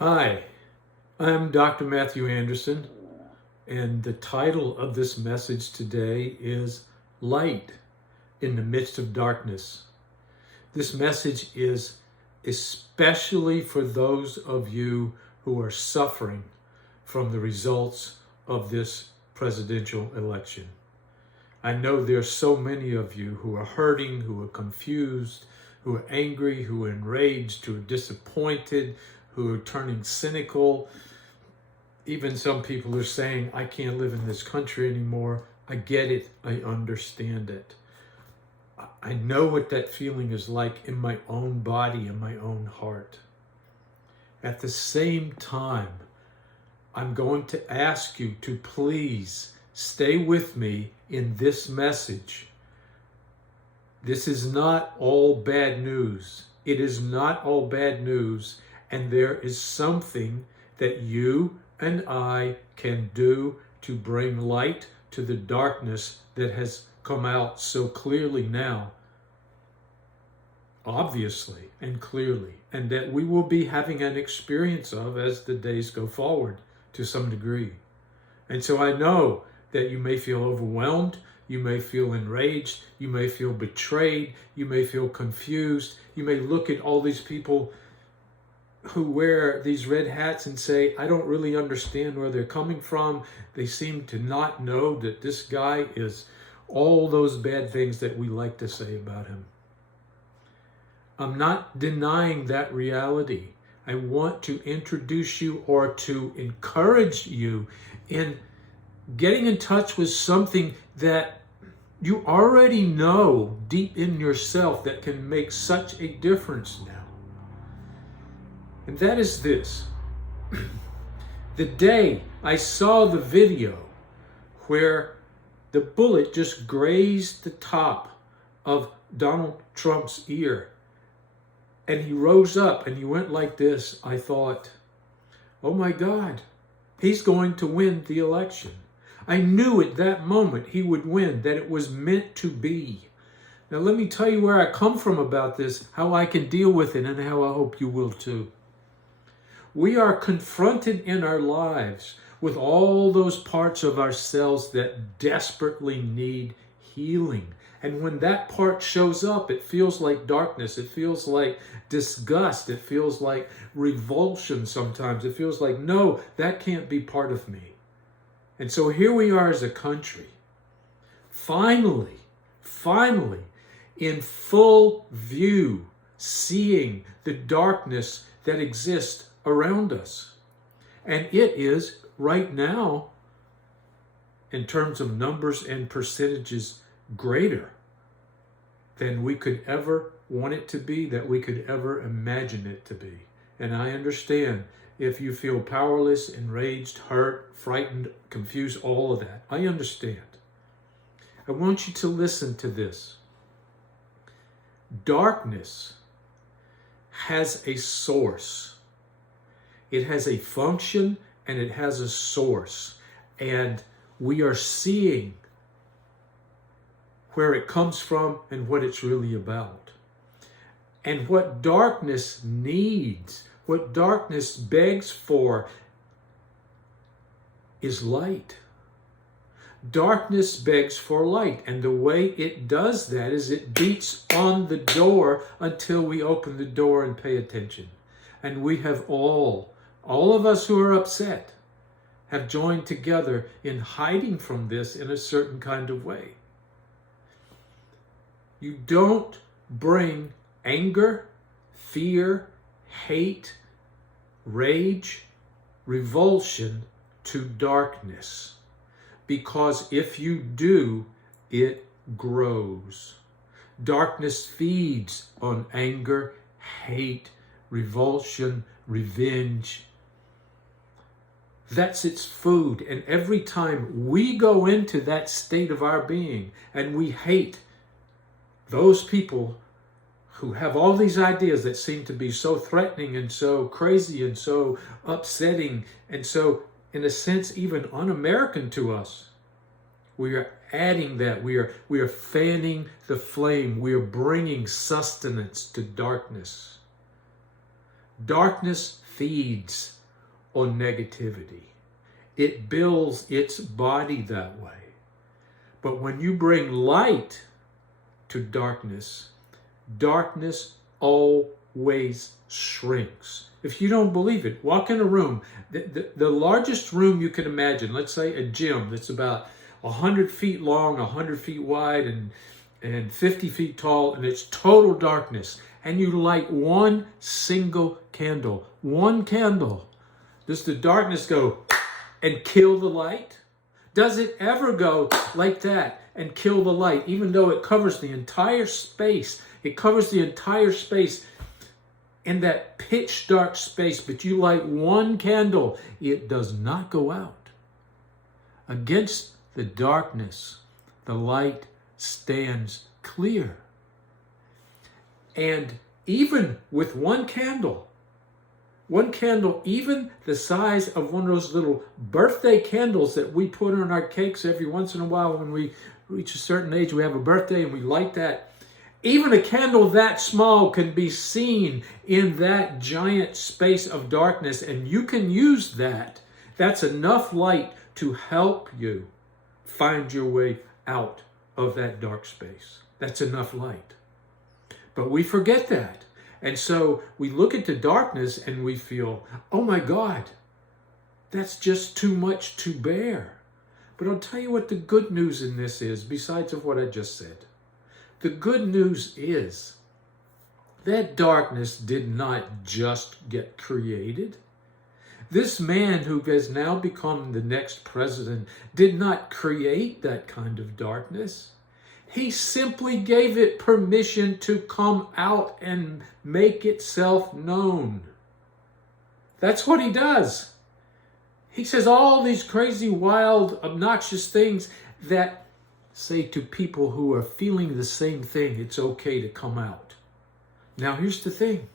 Hi, I'm Dr. Matthew Anderson, and the title of this message today is Light in the Midst of Darkness. This message is especially for those of you who are suffering from the results of this presidential election. I know there's so many of you who are hurting, who are confused, who are angry, who are enraged, who are disappointed, who are turning cynical. Even some people are saying, I can't live in this country anymore. I get it. I understand it. I know what that feeling is like in my own body, in my own heart. At the same time, I'm going to ask you to please stay with me in this message. This is not all bad news. It is not all bad news, and there is something that you and I can do to bring light to the darkness that has come out so clearly now, obviously and clearly, and that we will be having an experience of as the days go forward to some degree. And so I know that you may feel overwhelmed, you may feel enraged, you may feel betrayed, you may feel confused, you may look at all these people who wear these red hats and say, I don't really understand where they're coming from. They seem to not know that this guy is all those bad things that we like to say about him. I'm not denying that reality. I want to introduce you or to encourage you in getting in touch with something that you already know deep in yourself that can make such a difference now. And that is this. The day I saw the video where the bullet just grazed the top of Donald Trump's ear and he rose up and he went like this, I thought, oh my God, he's going to win the election. I knew at that moment he would win, that it was meant to be. Now let me tell you where I come from about this, how I can deal with it, and how I hope you will too. We are confronted in our lives with all those parts of ourselves that desperately need healing. And when that part shows up, it feels like darkness. It feels like disgust. It feels like revulsion sometimes. It feels like, no, that can't be part of me. And so here we are as a country, finally, in full view, seeing the darkness that exists around us. And it is right now, in terms of numbers and percentages, greater than we could ever want it to be, that we could ever imagine it to be. And I understand if you feel powerless, enraged, hurt, frightened, confused, all of that. I understand. I want you to listen to this. Darkness has a source. It has a function and it has a source. And we are seeing where it comes from and what it's really about. And what darkness needs, what darkness begs for, is light. Darkness begs for light, and the way it does that is it beats on the door until we open the door and pay attention. And we have all of us who are upset, have joined together in hiding from this in a certain kind of way. You don't bring anger, fear, hate, rage, revulsion to darkness. Because if you do, it grows. Darkness feeds on anger, hate, revulsion, revenge. That's its food. And every time we go into that state of our being and we hate those people who have all these ideas that seem to be so threatening and so crazy and so upsetting and so, in a sense, even un-American to us, we are adding that. We are fanning the flame. We are bringing sustenance to darkness. Darkness feeds on negativity. It builds its body that way. But when you bring light to darkness, darkness always shrinks. If you don't believe it, walk in a room. The largest room you can imagine, let's say a gym that's about 100 feet long, 100 feet wide, and 50 feet tall, and it's total darkness. And you light one single candle. One candle. Does the darkness go and kill the light? Does it ever go like that and kill the light, even though it covers the entire space? It covers the entire space in that pitch dark space, but you light one candle, it does not go out. Against the darkness, the light stands clear. And even with one candle, even the size of one of those little birthday candles that we put on our cakes every once in a while when we reach a certain age, we have a birthday and we light that. Even a candle that small can be seen in that giant space of darkness, and you can use that. That's enough light to help you find your way out of that dark space. That's enough light. But we forget that. And so we look at the darkness and we feel, oh my God, that's just too much to bear. But I'll tell you what the good news in this is, besides of what I just said. The good news is that darkness did not just get created. This man who has now become the next president did not create that kind of darkness. He simply gave it permission to come out and make itself known. That's what he does. He says all these crazy, wild, obnoxious things that say to people who are feeling the same thing, it's okay to come out. Now, here's the thing.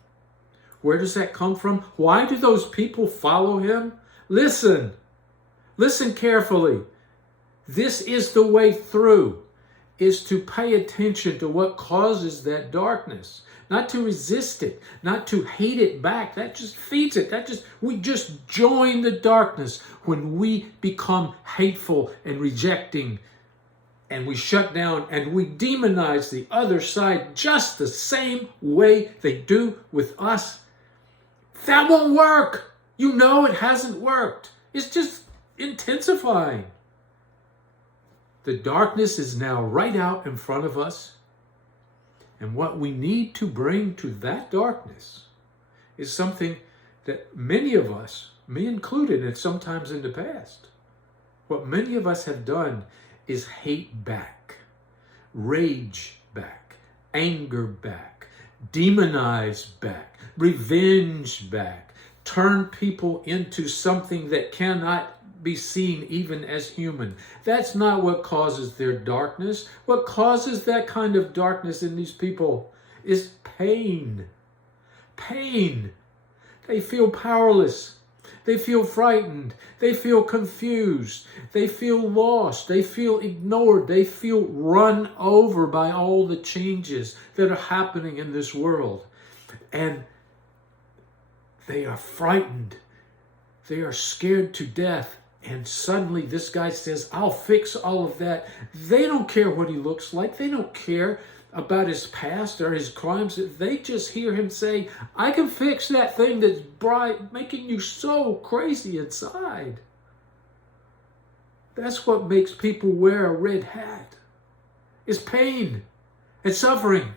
Where does that come from? Why do those people follow him? Listen. Listen carefully. This is the way through, is to pay attention to what causes that darkness. Not to resist it, not to hate it back. That just feeds it. We just join the darkness when we become hateful and rejecting, and we shut down and we demonize the other side just the same way they do with us. That won't work. You know it hasn't worked. It's just intensifying. The darkness is now right out in front of us. And what we need to bring to that darkness is something that many of us, me included, and sometimes in the past, what many of us have done is hate back, rage back, anger back, demonize back, revenge back, turn people into something that cannot be seen even as human. That's not what causes their darkness. What causes that kind of darkness in these people is pain. Pain. They feel powerless. They feel frightened. They feel confused. They feel lost. They feel ignored. They feel run over by all the changes that are happening in this world. And they are frightened. They are scared to death. And suddenly this guy says, I'll fix all of that. They don't care what he looks like. They don't care about his past or his crimes. They just hear him say, I can fix that thing that's making you so crazy inside. That's what makes people wear a red hat. It's pain and suffering.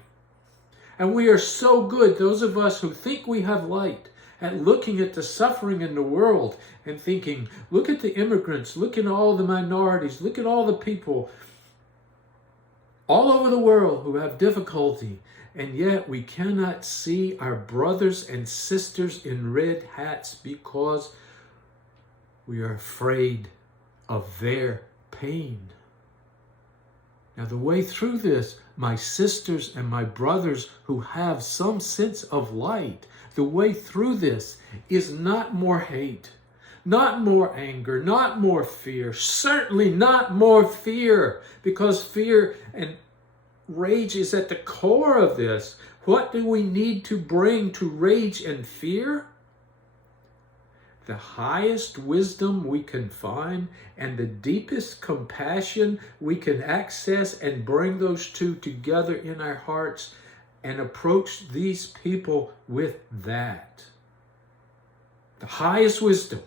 And we are so good, those of us who think we have light, at looking at the suffering in the world and thinking, look at the immigrants, look at all the minorities, look at all the people all over the world who have difficulty, and yet we cannot see our brothers and sisters in red hats because we are afraid of their pain. Now, the way through this, my sisters and my brothers who have some sense of light, the way through this is not more hate, not more anger, not more fear, certainly not more fear, because fear and rage is at the core of this. What do we need to bring to rage and fear? The highest wisdom we can find and the deepest compassion we can access, and bring those two together in our hearts and approach these people with that. The highest wisdom,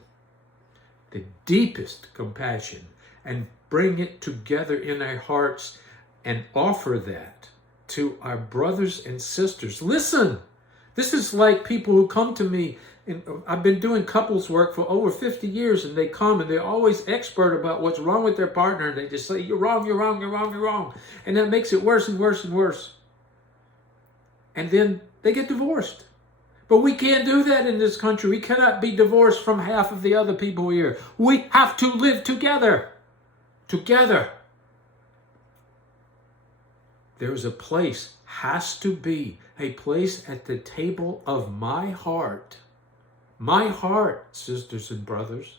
the deepest compassion, and bring it together in our hearts and offer that to our brothers and sisters. Listen, this is like people who come to me, and I've been doing couples work for over 50 years, and they come and they're always expert about what's wrong with their partner, and they just say, you're wrong, you're wrong, you're wrong, you're wrong. And that makes it worse and worse and worse. And then they get divorced. But we can't do that in this country. We cannot be divorced from half of the other people here. We have to live together. Together. There's a place, has to be a place at the table of my heart. My heart, sisters and brothers,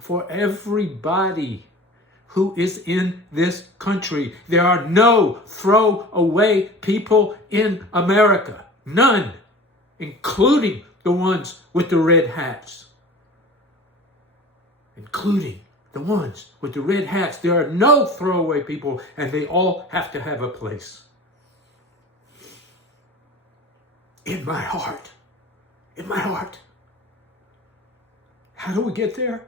for everybody who is in this country. There are no throwaway people in America. None. Including the ones with the red hats. Including the ones with the red hats. There are no throwaway people, and they all have to have a place. In my heart. In my heart. How do we get there?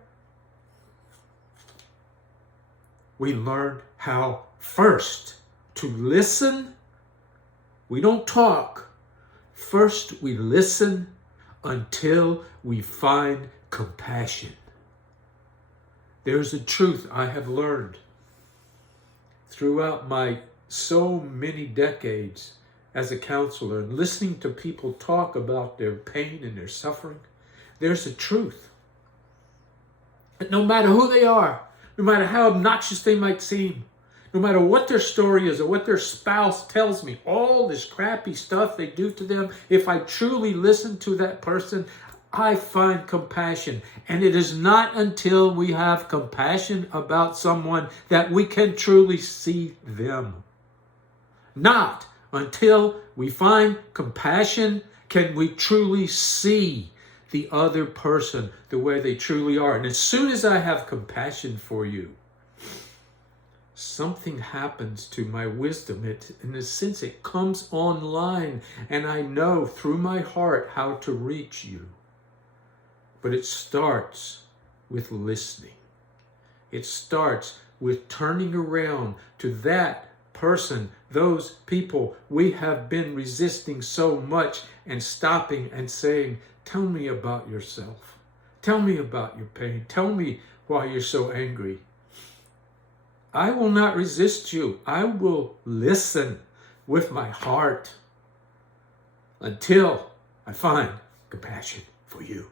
We learn how first to listen. We don't talk. First, we listen until we find compassion. There's a truth I have learned throughout my so many decades as a counselor and listening to people talk about their pain and their suffering. There's a truth that no matter who they are, no matter how obnoxious they might seem, no matter what their story is or what their spouse tells me, all this crappy stuff they do to them, if I truly listen to that person, I find compassion. And it is not until we have compassion about someone that we can truly see them. Not until we find compassion can we truly see the other person the way they truly are. And as soon as I have compassion for you, something happens to my wisdom. In a sense, it comes online, and I know through my heart how to reach you. But it starts with listening. It starts with turning around to that person, those people we have been resisting so much, and stopping and saying, tell me about yourself. Tell me about your pain. Tell me why you're so angry. I will not resist you. I will listen with my heart until I find compassion for you.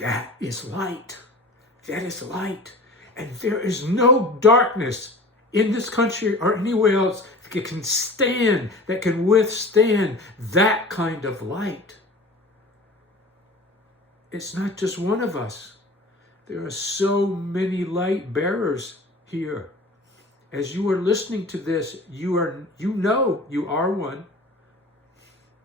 That is light. That is light. And there is no darkness in this country or anywhere else that can stand, that can withstand that kind of light. It's not just one of us. There are so many light bearers here. As you are listening to this, you know you are one.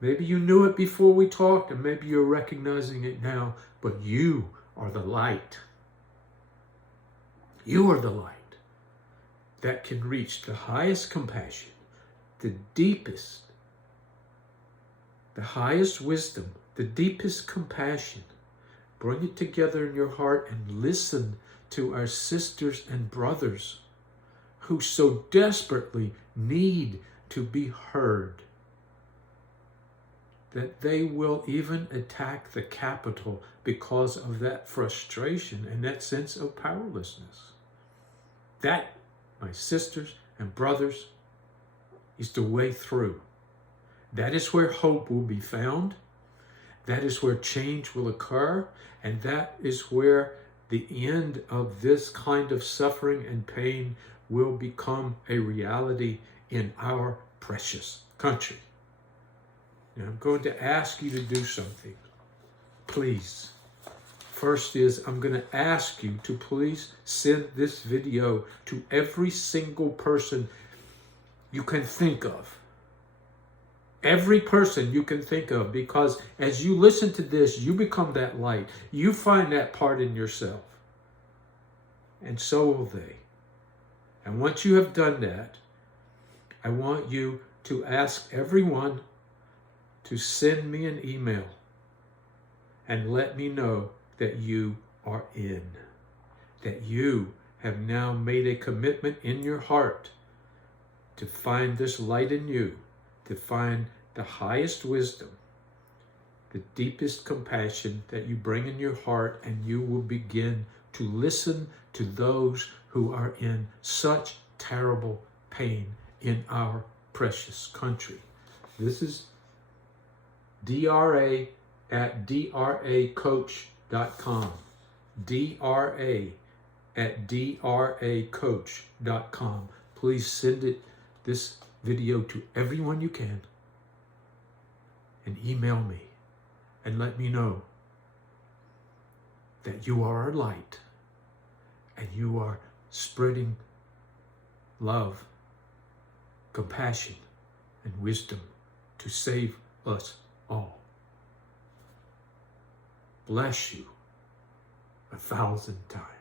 Maybe you knew it before we talked, and maybe you're recognizing it now, but you are the light. You are the light that can reach the highest compassion, the deepest, the highest wisdom, the deepest compassion. Bring it together in your heart and listen to our sisters and brothers who so desperately need to be heard, that they will even attack the Capitol because of that frustration and that sense of powerlessness. That, my sisters and brothers, is the way through. That is where hope will be found. That is where change will occur. And that is where the end of this kind of suffering and pain will become a reality in our precious country. Now, I'm going to ask you to do something. Please. First is, I'm going to ask you to please send this video to every single person you can think of. Every person you can think of, because as you listen to this, you become that light. You find that part in yourself. And so will they. And once you have done that, I want you to ask everyone to send me an email and let me know that you are in, that you have now made a commitment in your heart to find this light in you, to find the highest wisdom, the deepest compassion that you bring in your heart, and you will begin to listen to those who are in such terrible pain in our precious country. This is DRA at dracoach.com. DRA at dracoach.com. Please send this video to everyone you can, and email me and let me know that you are a light and you are spreading love, compassion, and wisdom to save us all. Bless you 1,000 times.